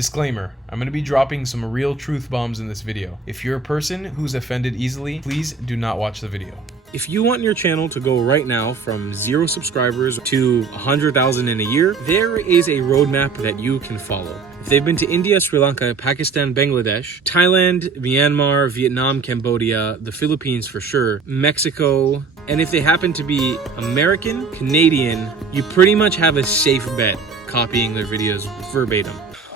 Disclaimer, I'm going to be dropping some real truth bombs in this video. If you're a person who's offended easily, please do not watch the video. If you want your channel to go right now from 0 subscribers to 100,000 in a year, there is a roadmap that you can follow. If they've been to India, Sri Lanka, Pakistan, Bangladesh, Thailand, Myanmar, Vietnam, Cambodia, the Philippines for sure, Mexico, and if they happen to be American, Canadian, you pretty much have a safe bet copying their videos verbatim.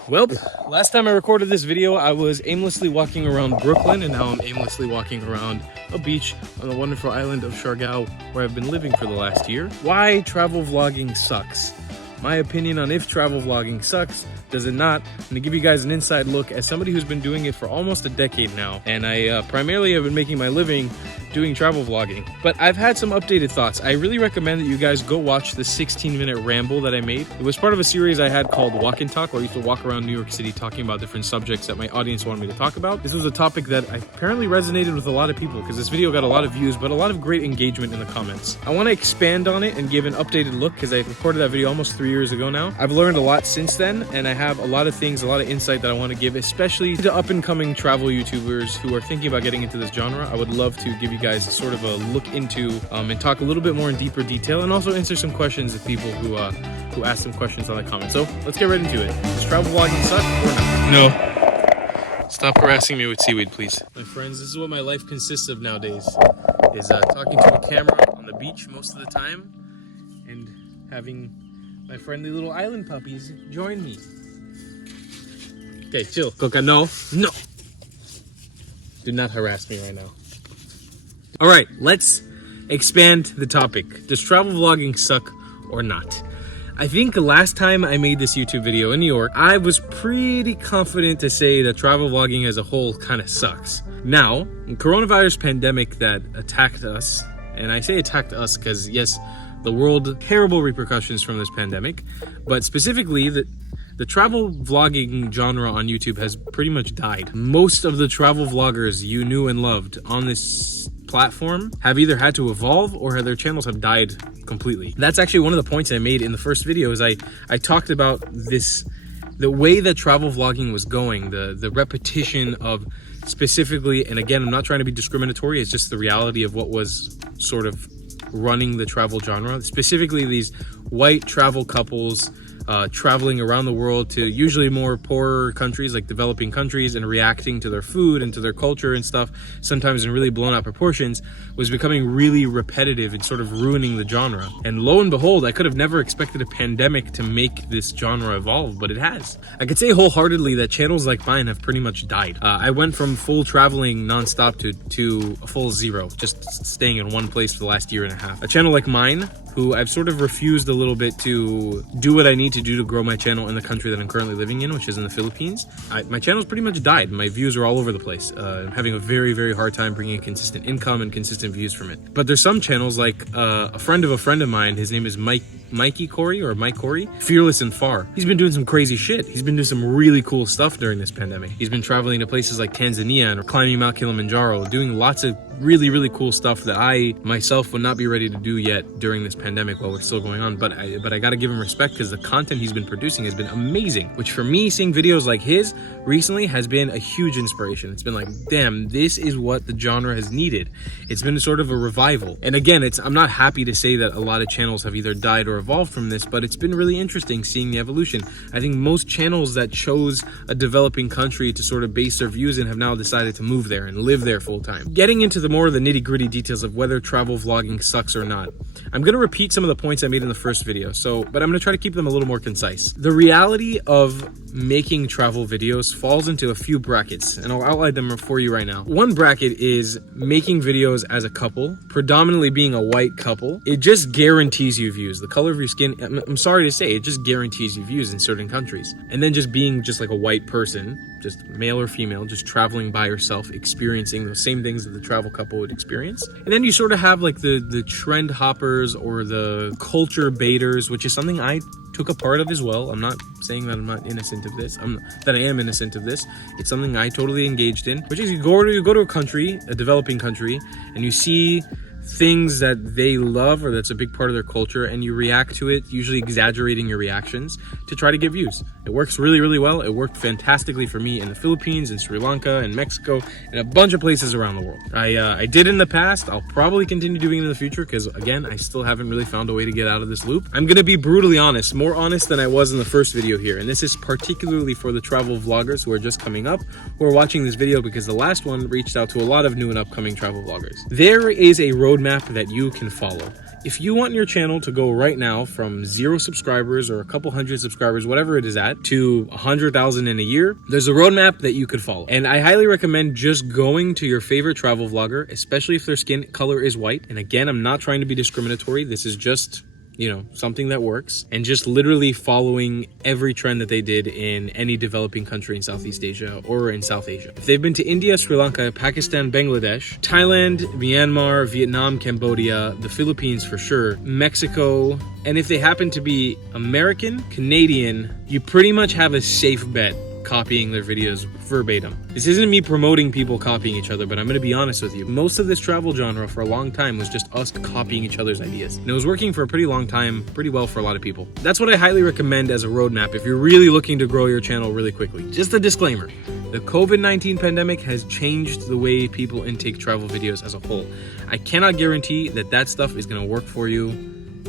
Well, last time I recorded this video, I was aimlessly walking around Brooklyn, and now I'm aimlessly walking around a beach on the wonderful island of Siargao, where I've been living for the last year. Why travel vlogging sucks. My opinion on if travel vlogging sucks, does it not? I'm gonna give you guys an inside look as somebody who's been doing it for almost a decade now, and I primarily have been making my living doing travel vlogging. But I've had some updated thoughts. I really recommend that you guys go watch the 16-minute ramble that I made. It was part of a series I had called Walk and Talk, where I used to walk around New York City talking about different subjects that my audience wanted me to talk about. This was a topic that apparently resonated with a lot of people because this video got a lot of views, but a lot of great engagement in the comments. I want to expand on it and give an updated look because I recorded that video almost 3 years ago now. I've learned a lot since then, and I have a lot of things, a lot of insight that I want to give, especially to up-and-coming travel YouTubers who are thinking about getting into this genre. I would love to give you guys sort of a look into and talk a little bit more in deeper detail, and also answer some questions of people who ask some questions on the comments. So let's get right into it. Does travel vlogging suck or not? No. Stop harassing me with seaweed, please. My friends, this is what my life consists of nowadays, is talking to a camera on the beach most of the time, and having my friendly little island puppies join me. Okay, chill. Coca, no. No. Do not harass me right now. All right, let's expand the topic. Does travel vlogging suck or not? I think the last time I made this YouTube video in New York, I was pretty confident to say that travel vlogging as a whole kind of sucks. Now, the coronavirus pandemic that attacked us, and I say attacked us because yes, the world, terrible repercussions from this pandemic, but specifically the travel vlogging genre on YouTube has pretty much died. Most of the travel vloggers you knew and loved on this platform have either had to evolve or their channels have died completely. That's actually one of the points I made in the first video. Is I talked about the way that travel vlogging was going, the repetition of specifically, and again, I'm not trying to be discriminatory, it's just the reality of what was sort of running the travel genre, specifically these white travel couples traveling around the world to usually more poorer countries, like developing countries, and reacting to their food and to their culture and stuff, sometimes in really blown out proportions, was becoming really repetitive and sort of ruining the genre. And lo and behold, I could have never expected a pandemic to make this genre evolve, but it has. I could say wholeheartedly that channels like mine have pretty much died. I went from full traveling nonstop to a full zero, just staying in one place for the last year and a half. A channel like mine, who I've sort of refused a little bit to do what I need to do to grow my channel in the country that I'm currently living in, which is in the Philippines. My channel's pretty much died. My views are all over the place. I'm having a very, very hard time bringing a consistent income and consistent views from it. But there's some channels like a friend of mine, his name is Mike Corey, Fearless and Far. He's been doing some crazy shit. He's been doing some really cool stuff during this pandemic. He's been traveling to places like Tanzania and climbing Mount Kilimanjaro, doing lots of really, really cool stuff that I myself would not be ready to do yet during this pandemic while we're still going on. But I gotta give him respect because the content he's been producing has been amazing, which for me, seeing videos like his recently has been a huge inspiration. It's been like, damn, this is what the genre has needed. It's been sort of a revival. And again, I'm not happy to say that a lot of channels have either died or evolved from this, but it's been really interesting seeing the evolution. I think most channels that chose a developing country to sort of base their views in have now decided to move there and live there full time. Getting into the more of the nitty-gritty details of whether travel vlogging sucks or not, I'm going to repeat some of the points I made in the first video, but I'm going to try to keep them a little more concise. The reality of making travel videos falls into a few brackets, and I'll outline them for you right now. One bracket is making videos as a couple, predominantly being a white couple. It just guarantees you views. The color of your skin, I'm sorry to say, it just guarantees you views in certain countries. And then just being just like a white person, just male or female, just traveling by yourself, experiencing the same things that the travel couple would experience. And then you sort of have like the trend hoppers or the culture baiters, which is something I took a part of as well. I'm not saying that I'm not innocent of this. That I am innocent of this. It's something I totally engaged in, which is you go to a country, a developing country, and you see things that they love or that's a big part of their culture, and you react to it, usually exaggerating your reactions to try to get views. It works really, really well. It worked fantastically for me in the Philippines, in Sri Lanka, in Mexico, and a bunch of places around the world. I did in the past. I'll probably continue doing it in the future because, again, I still haven't really found a way to get out of this loop. I'm going to be brutally honest, more honest than I was in the first video here, and this is particularly for the travel vloggers who are just coming up, who are watching this video, because the last one reached out to a lot of new and upcoming travel vloggers. There is a roadmap that you can follow. If you want your channel to go right now from 0 subscribers or a couple hundred subscribers, whatever it is at, to 100,000 in a year, there's a roadmap that you could follow. And I highly recommend just going to your favorite travel vlogger, especially if their skin color is white. And again, I'm not trying to be discriminatory. This is just, you know, something that works, and just literally following every trend that they did in any developing country in Southeast Asia or in South Asia. If they've been to India, Sri Lanka, Pakistan, Bangladesh, Thailand, Myanmar, Vietnam, Cambodia, the Philippines for sure, Mexico, and if they happen to be American, Canadian, you pretty much have a safe bet copying their videos verbatim. This isn't me promoting people copying each other, but I'm going to be honest with you. Most of this travel genre for a long time was just us copying each other's ideas. And it was working for a pretty long time, pretty well for a lot of people. That's what I highly recommend as a roadmap if you're really looking to grow your channel really quickly. Just a disclaimer. The COVID-19 pandemic has changed the way people intake travel videos as a whole. I cannot guarantee that that stuff is going to work for you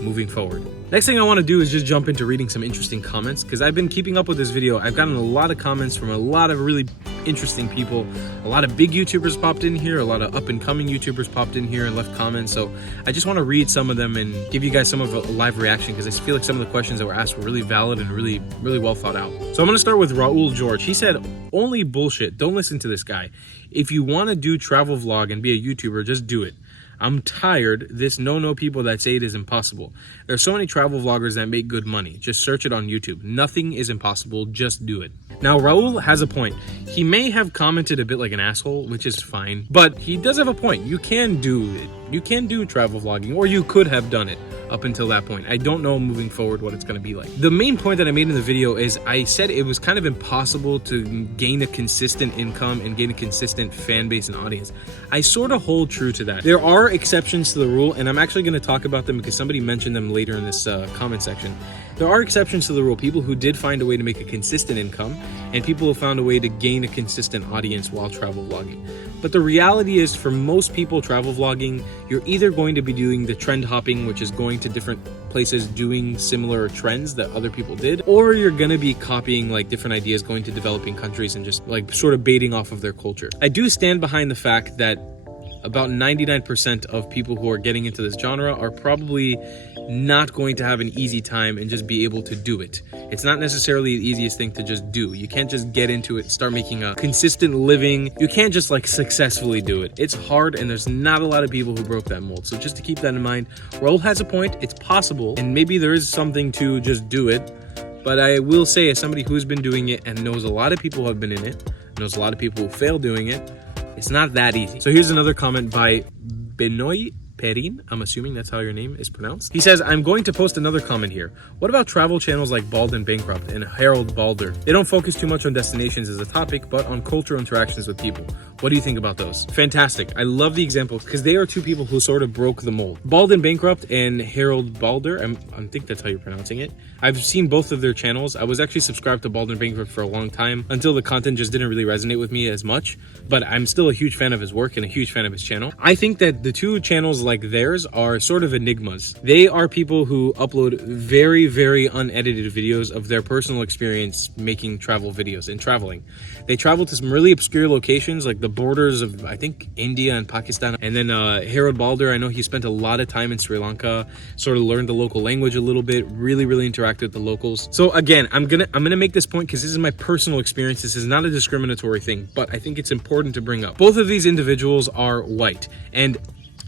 moving forward. Next thing I want to do is just jump into reading some interesting comments, because I've been keeping up with this video. I've gotten a lot of comments from a lot of really interesting people. A lot of big YouTubers popped in here, a lot of up-and-coming YouTubers popped in here and left comments. So I just want to read some of them and give you guys some of a live reaction, because I feel like some of the questions that were asked were really valid and really well thought out. So I'm going to start with Raul George. He said, "Only bullshit. Don't listen to this guy. If you want to do travel vlog and be a YouTuber, just do it. I'm tired. This no people that say it is impossible. There's so many travel vloggers that make good money. Just search it on YouTube. Nothing is impossible. Just do it." Now, Raul has a point. He may have commented a bit like an asshole, which is fine, but he does have a point. You can do it. You can do travel vlogging, or you could have done it up until that point. I don't know moving forward what it's going to be like. The main point that I made in the video is I said it was kind of impossible to gain a consistent income and gain a consistent fan base and audience. I sort of hold true to that. There are exceptions to the rule, and I'm actually going to talk about them because somebody mentioned them later in this comment section. There are exceptions to the rule. People who did find a way to make a consistent income, and people who found a way to gain a consistent audience while travel vlogging. But the reality is, for most people travel vlogging, you're either going to be doing the trend hopping, which is going to different places doing similar trends that other people did, or you're going to be copying like different ideas, going to developing countries and just like sort of baiting off of their culture. I do stand behind the fact that about 99% of people who are getting into this genre are probably not going to have an easy time and just be able to do it. It's not necessarily the easiest thing to just do. You can't just get into it, start making a consistent living. You can't just like successfully do it. It's hard, and there's not a lot of people who broke that mold. So just to keep that in mind, Raul has a point. It's possible, and maybe there is something to just do it. But I will say, as somebody who's been doing it and knows a lot of people who have been in it, knows a lot of people who fail doing it, it's not that easy. So here's another comment by Benoit Perin. I'm assuming that's how your name is pronounced. He says, "I'm going to post another comment here. What about travel channels like Bald and Bankrupt and Harold Balder? They don't focus too much on destinations as a topic, but on cultural interactions with people. What do you think about those?" Fantastic. I love the example because they are two people who sort of broke the mold. Bald and Bankrupt and Harold Balder, I think that's how you're pronouncing it. I've seen both of their channels. I was actually subscribed to Bald and Bankrupt for a long time until the content just didn't really resonate with me as much, but I'm still a huge fan of his work and a huge fan of his channel. I think that the two channels like theirs are sort of enigmas. They are people who upload very unedited videos of their personal experience making travel videos and traveling. They travel to some really obscure locations like the borders of, I think, India and Pakistan. And then Harold Balder, I know he spent a lot of time in Sri Lanka, sort of learned the local language a little bit, really interacted with the locals. So again, I'm gonna make this point because this is my personal experience. This is not a discriminatory thing, but I think it's important to bring up. Both of these individuals are white, and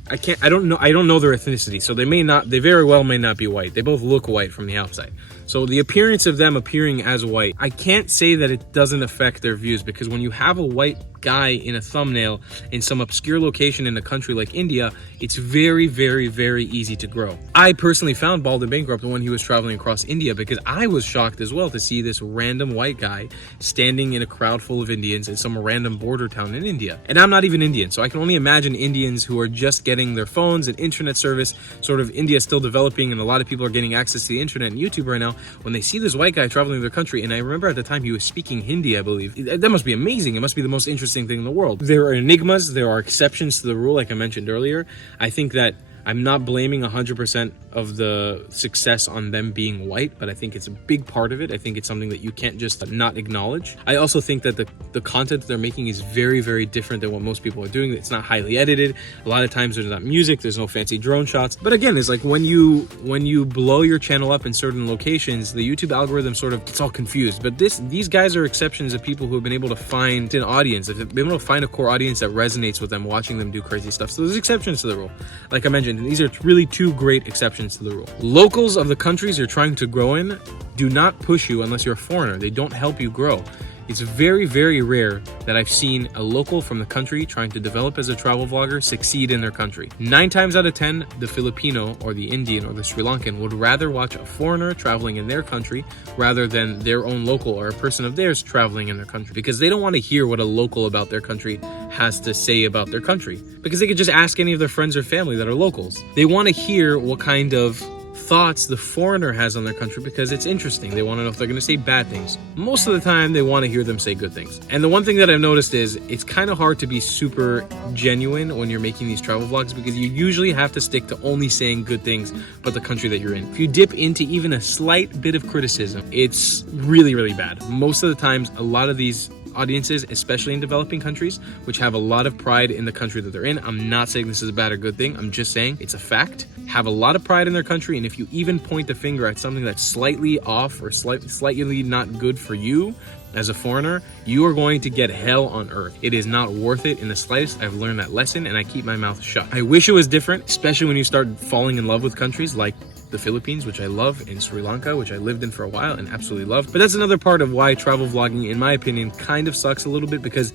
I don't know their ethnicity, so they very well may not be white. They both look white from the outside. So the appearance of them appearing as white, I can't say that it doesn't affect their views, because when you have a white guy in a thumbnail in some obscure location in a country like India, it's very, very, very easy to grow. I personally found Bald and Bankrupt when he was traveling across India, because I was shocked as well to see this random white guy standing in a crowd full of Indians in some random border town in India. And I'm not even Indian, so I can only imagine Indians who are just getting their phones and internet service, sort of India still developing, and a lot of people are getting access to the internet and YouTube right now, when they see this white guy traveling their country. And I remember at the time he was speaking Hindi, I believe. That must be amazing. It must be the most interesting thing in the world. There are enigmas, there are exceptions to the rule, like I mentioned earlier. I think that I'm not blaming 100% of the success on them being white, but I think it's a big part of it. I think it's something that you can't just not acknowledge. I also think that the content they're making is very, very different than what most people are doing. It's not highly edited. A lot of times there's not music, there's no fancy drone shots. But again, it's like when you blow your channel up in certain locations, the YouTube algorithm sort of gets all confused. But these guys are exceptions of people who have been able to find an audience, they've been able to find a core audience that resonates with them watching them do crazy stuff. So there's exceptions to the rule. Like I mentioned, these are really two great exceptions to the rule. Locals of the countries you're trying to grow in do not push you unless you're a foreigner. They don't help you grow. It's very, very rare that I've seen a local from the country trying to develop as a travel vlogger succeed in their country. 9 times out of 10, the Filipino or the Indian or the Sri Lankan would rather watch a foreigner traveling in their country rather than their own local or a person of theirs traveling in their country, because they don't want to hear what a local about their country has to say about their country, because they could just ask any of their friends or family that are locals. They want to hear what kind of thoughts the foreigner has on their country, because it's interesting. They want to know if they're going to say bad things. Most of the time they want to hear them say good things. And the one thing that I've noticed is it's kind of hard to be super genuine when you're making these travel vlogs, because you usually have to stick to only saying good things about the country that you're in. If you dip into even a slight bit of criticism, it's really, really bad. Most of the times, a lot of these audiences, especially in developing countries, which have a lot of pride in the country that they're in. I'm not saying this is a bad or good thing. I'm just saying it's a fact. Have a lot of pride in their country, and if you even point the finger at something that's slightly off or slightly not good for you as a foreigner, you are going to get hell on earth. It is not worth it in the slightest. I've learned that lesson, and I keep my mouth shut. I wish it was different, especially when you start falling in love with countries like the Philippines, which I love, and Sri Lanka, which I lived in for a while and absolutely loved. But that's another part of why travel vlogging, in my opinion, kind of sucks a little bit, because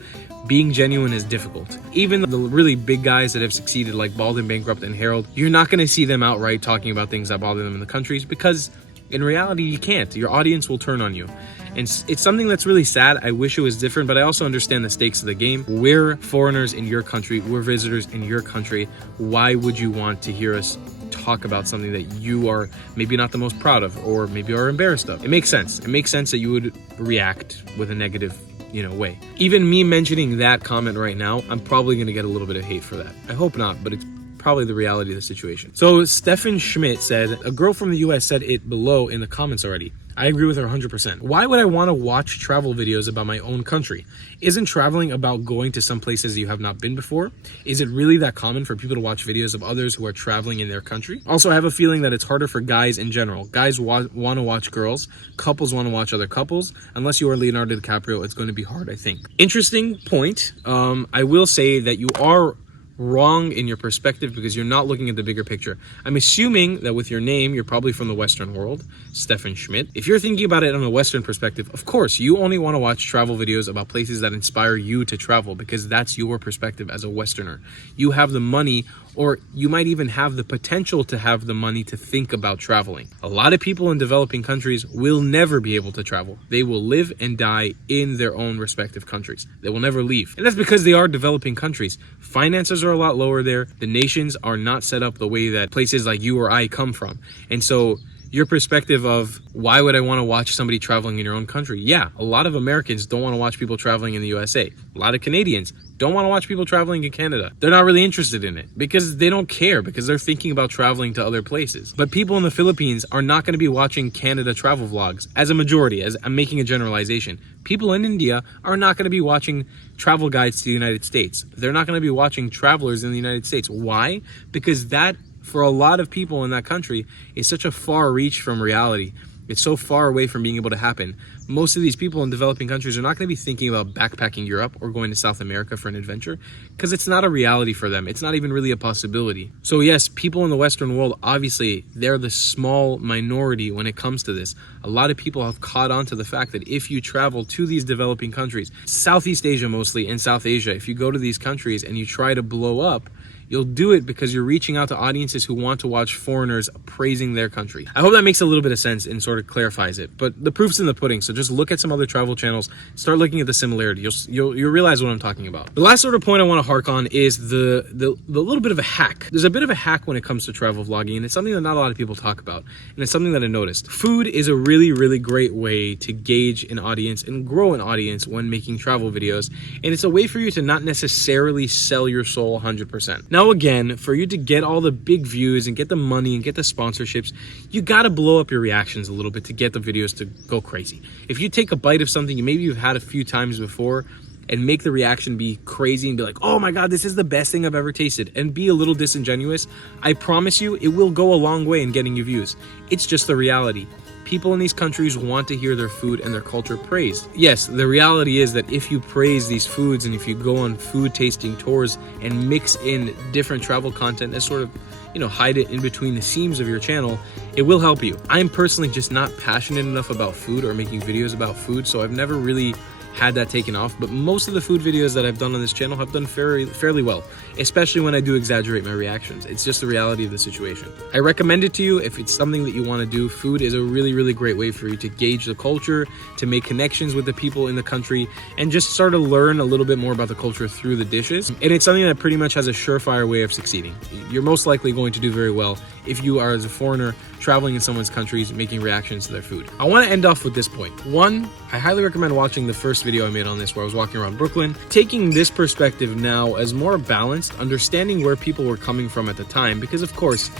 being genuine is difficult. Even the really big guys that have succeeded, like Bald and Bankrupt and Harold, you're not going to see them outright talking about things that bother them in the countries, because in reality, you can't. Your audience will turn on you. And it's something that's really sad. I wish it was different, but I also understand the stakes of the game. We're foreigners in your country. We're visitors in your country. Why would you want to hear us talk about something that you are maybe not the most proud of, or maybe are embarrassed of? It makes sense. It makes sense that you would react with a negative, way. Even me mentioning that comment right now, I'm probably going to get a little bit of hate for that. I hope not, but it's probably the reality of the situation. So Stefan Schmidt said, a girl from the US said it below in the comments already. I agree with her 100%. Why would I want to watch travel videos about my own country? Isn't traveling about going to some places you have not been before? Is it really that common for people to watch videos of others who are traveling in their country? Also, I have a feeling that it's harder for guys in general. Guys want to watch girls. Couples want to watch other couples. Unless you are Leonardo DiCaprio, it's going to be hard, I think. Interesting point. I will say that you are wrong in your perspective, because you're not looking at the bigger picture. I'm assuming that with your name, you're probably from the Western world, Stefan Schmidt. If you're thinking about it on a Western perspective, of course, you only want to watch travel videos about places that inspire you to travel, because that's your perspective as a Westerner. You have the money, or you might even have the potential to have the money to think about traveling. A lot of people in developing countries will never be able to travel. They will live and die in their own respective countries. They will never leave. And that's because they are developing countries. Finances are a lot lower there. The nations are not set up the way that places like you or I come from. And so your perspective of why would I want to watch somebody traveling in your own country? Yeah, a lot of Americans don't want to watch people traveling in the USA. A lot of Canadians don't want to watch people traveling in Canada. They're not really interested in it because they don't care, because they're thinking about traveling to other places. But people in the Philippines are not going to be watching Canada travel vlogs as a majority, as I'm making a generalization. People in India are not going to be watching travel guides to the United States. They're not going to be watching travelers in the United States. Why? Because that, for a lot of people in that country, is such a far reach from reality. It's so far away from being able to happen. most of these people in developing countries are not going to be thinking about backpacking Europe or going to South America for an adventure, because it's not a reality for them. It's not even really a possibility. So yes, people in the Western world, obviously, they're the small minority when it comes to this. A lot of people have caught on to the fact that if you travel to these developing countries, Southeast Asia mostly, and South Asia, if you go to these countries and you try to blow up, you'll do it because you're reaching out to audiences who want to watch foreigners praising their country. I hope that makes a little bit of sense and sort of clarifies it. But the proof's in the pudding, so just look at some other travel channels, start looking at the similarity. You'll realize what I'm talking about. The last sort of point I want to hark on is the little bit of a hack. There's a bit of a hack when it comes to travel vlogging, and it's something that not a lot of people talk about. And it's something that I noticed. Food is a really, really great way to gauge an audience and grow an audience when making travel videos. And it's a way for you to not necessarily sell your soul 100%. Now, again, for you to get all the big views and get the money and get the sponsorships, you gotta blow up your reactions a little bit to get the videos to go crazy. If you take a bite of something maybe you've had a few times before and make the reaction be crazy and be like, oh my God, this is the best thing I've ever tasted, and be a little disingenuous, I promise you it will go a long way in getting you views. It's just the reality. People in these countries want to hear their food and their culture praised. Yes, the reality is that if you praise these foods and if you go on food tasting tours and mix in different travel content as sort of, hide it in between the seams of your channel, it will help you. I'm personally just not passionate enough about food or making videos about food, so I've never really had that taken off, but most of the food videos that I've done on this channel have done fairly well, especially when I do exaggerate my reactions. It's just the reality of the situation. I recommend it to you if it's something that you want to do. Food is a really, really great way for you to gauge the culture, to make connections with the people in the country, and just start to learn a little bit more about the culture through the dishes. And it's something that pretty much has a surefire way of succeeding. You're most likely going to do very well if you are, as a foreigner, traveling in someone's countries, making reactions to their food. I want to end off with this point. One, I highly recommend watching the first video I made on this where I was walking around Brooklyn, taking this perspective now as more balanced, understanding where people were coming from at the time, because of course,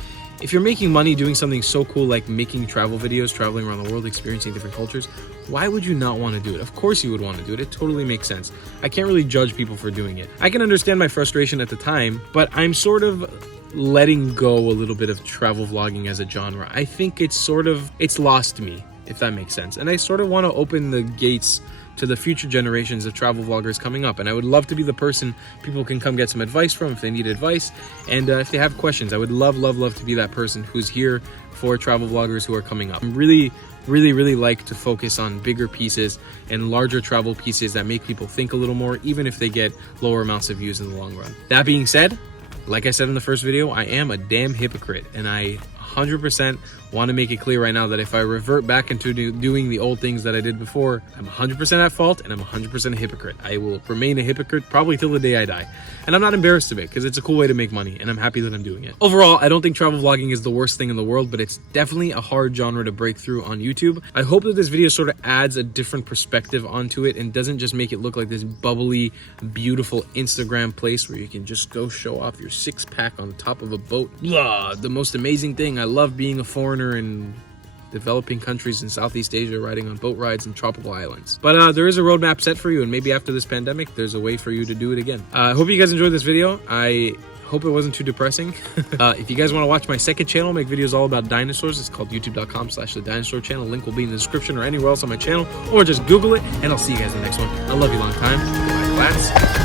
if you're making money doing something so cool like making travel videos, traveling around the world, experiencing different cultures, why would you not want to do it? Of course you would want to do it. It totally makes sense. I can't really judge people for doing it. I can understand my frustration at the time, but I'm sort of letting go a little bit of travel vlogging as a genre. I think it's lost me, if that makes sense. And I sort of want to open the gates to the future generations of travel vloggers coming up. And I would love to be the person people can come get some advice from if they need advice. And if they have questions, I would love to be that person who's here for travel vloggers who are coming up. I'm really like to focus on bigger pieces and larger travel pieces that make people think a little more, even if they get lower amounts of views in the long run. That being said, like I said in the first video, I am a damn hypocrite, and I 100% want to make it clear right now that if I revert back into doing the old things that I did before, I'm 100% at fault and I'm 100% a hypocrite. I will remain a hypocrite probably till the day I die. And I'm not embarrassed of it because it's a cool way to make money and I'm happy that I'm doing it. Overall, I don't think travel vlogging is the worst thing in the world, but it's definitely a hard genre to break through on YouTube. I hope that this video sort of adds a different perspective onto it and doesn't just make it look like this bubbly, beautiful Instagram place where you can just go show off your six-pack on top of a boat. Blah, the most amazing thing. I love being a foreigner in developing countries in Southeast Asia, riding on boat rides in tropical islands. But there is a roadmap set for you, and maybe after this pandemic, there's a way for you to do it again. I hope you guys enjoyed this video. I hope it wasn't too depressing. If you guys want to watch my second channel, make videos all about dinosaurs, it's called youtube.com/the dinosaur channel. Link will be in the description or anywhere else on my channel, or just Google it, and I'll see you guys in the next one. I love you long time. Bye, class.